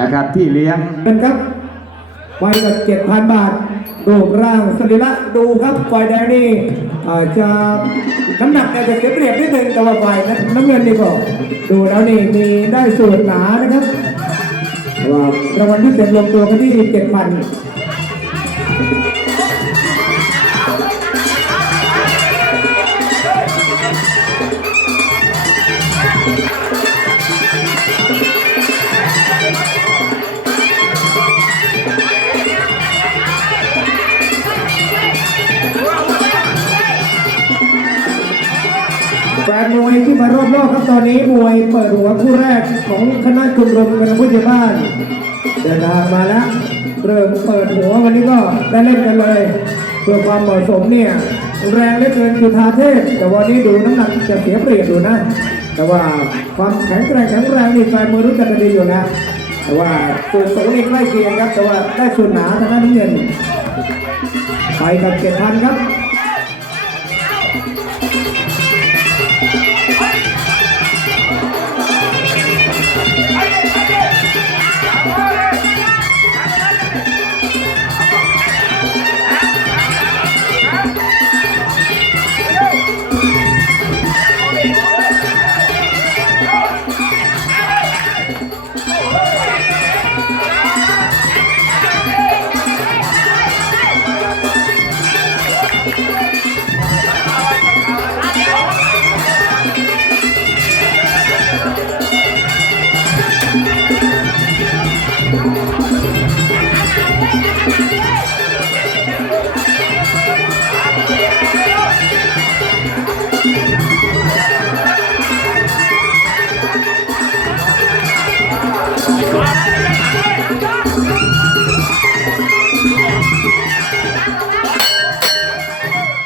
นะครับที่เลี้ยงเป็นครับไฟกับเจ็ดพันบาทรูปร่างสรีระดูครับไฟแดงนี่อาจจะน้ำหนักอาจจะเสียเปรียบนิดนึงแต่ว่าไฟน้ำเงินนี่ก็ดูแล้วนี่มีได้สูตรหนานะครับว่ารางวัลที่เต็มลงตัวกันที่เจ็ดพัน แฟนมวยที่มารอบรอบครับตอนนี้มวยเปิดหัวคู่แรกของคณะชมรมกระพุ้ใหญ่บ้านเดินทางมาแล้วเริ่มเปิดหัววันนี้ก็ได้เล่นกันเลยเพื่อความเหมาะสมเนี่ยแรงเหลือเกินจุธาเทพ แต่วันนี้ดูน้ำหนักจะเสียเปรียบอยู่นะ แต่ว่าความแข็งแกร่งแข็งแรงนี่แฟนมวยรู้จักกันดีอยู่นะแต่ว่าส่วนสูงนี่ใกล้เคียงครับ แต่ว่าได้ส่วนหนาทางด้านน้ำเงินไปกับเจ็ดพันครับ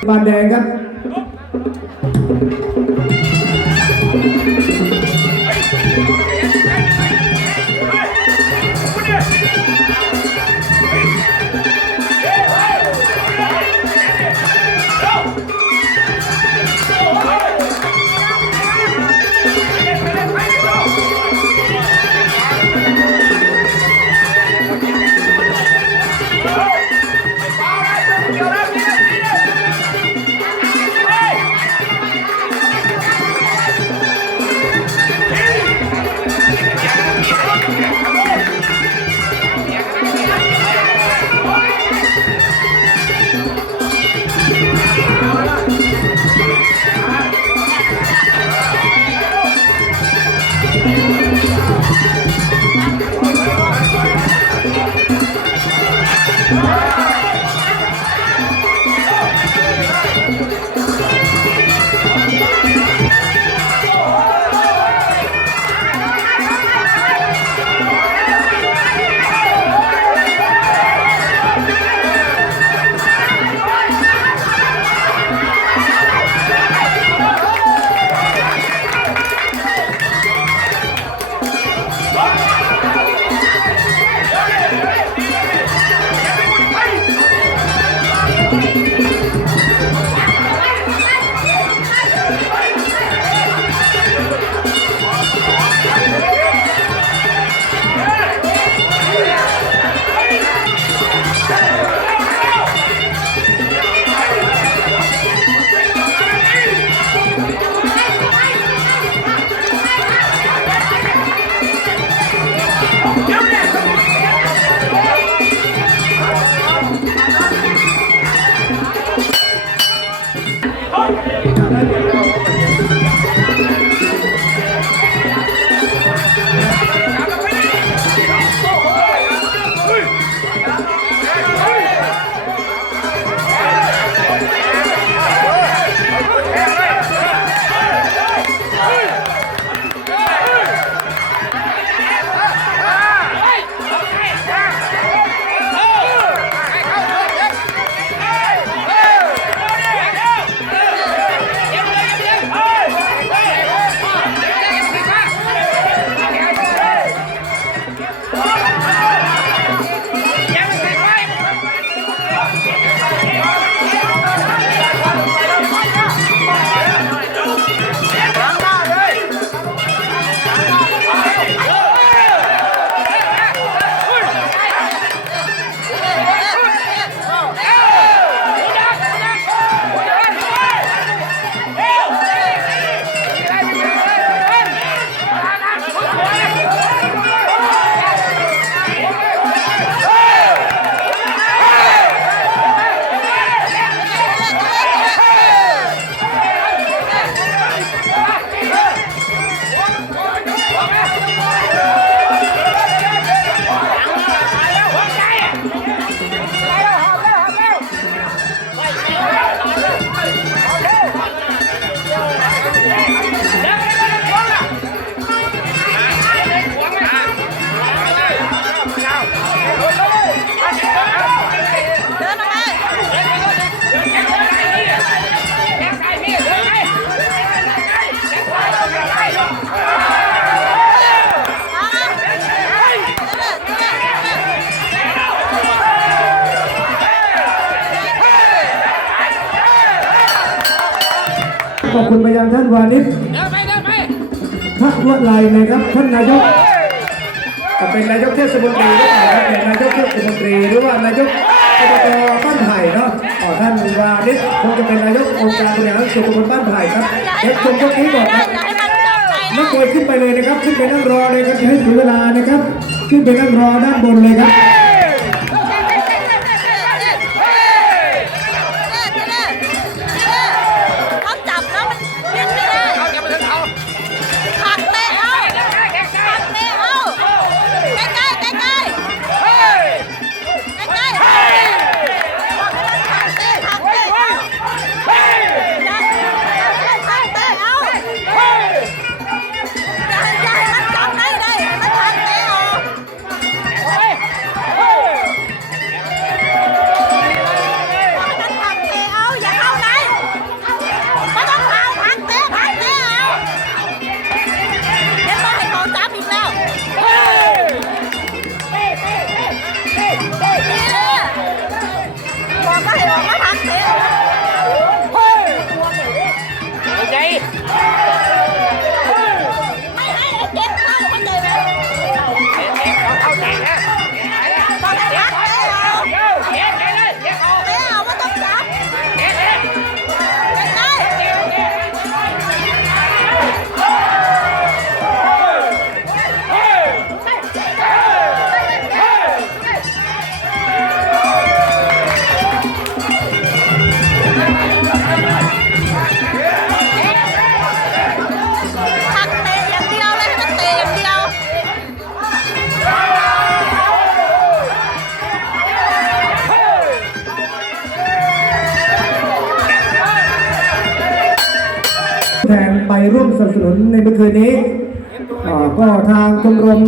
บานแดงครับ เขอบคุณไปยังท่านวานิชเดินไปเดินไปทักวไลนะครับท่านนายกจะเป็นนายกเทศมนตรีหรือเปล่าครับเป็นนายกเทศมนตรีหรือว่านายกอบตบ้านไผ่เนาะอ๋อท่านวานิชคงจะเป็นนายกองค์การบริหารส่วนตำบลบ้านไผ่ครับเด็กชมยกนี้บอกครับอย่าให้มันจับไปนักมวยขึ้นไปเลยนะครับ ขึ้นไปนั่งรอเลยครับจะให้ถึงเวลานะครับ ขึ้นไปนั่งรอด้านบนเลยครับ ร่วมสนับสนุนในเมื่อคืนนี้อ่าก็ทางชมรม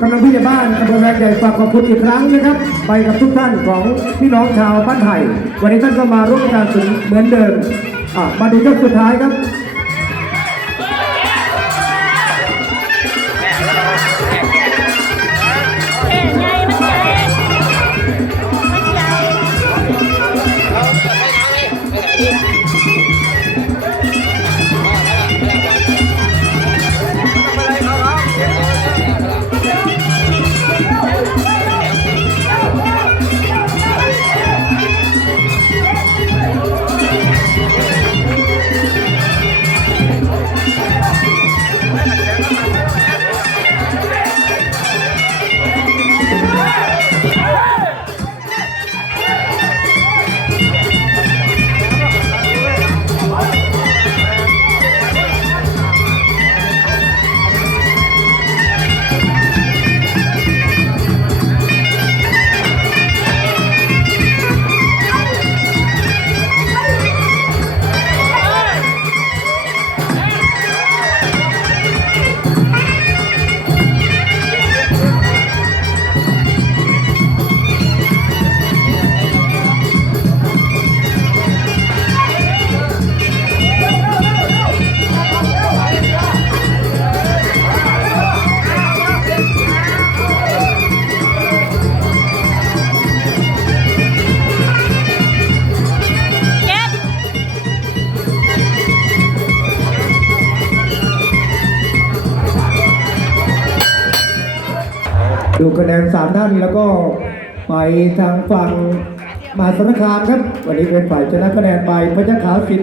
กำลังพิจารบ้านตำบลแรงใหญ่ฝากขอบคุณอีกครั้งนะครับ ไปกับทุกท่านของพี่น้องชาวบ้านไผ่วันนี้ท่านก็มาร่วมการสนุนเหมือนเดิมอะมาดูยกสุดท้ายครับ คะแนนสามท่านแล้วก็ไปทางฝั่งมหาสารคามครับ วันนี้เป็นฝ่ายชนะคะแนนไปพระเจ้าขาวสิทธิ์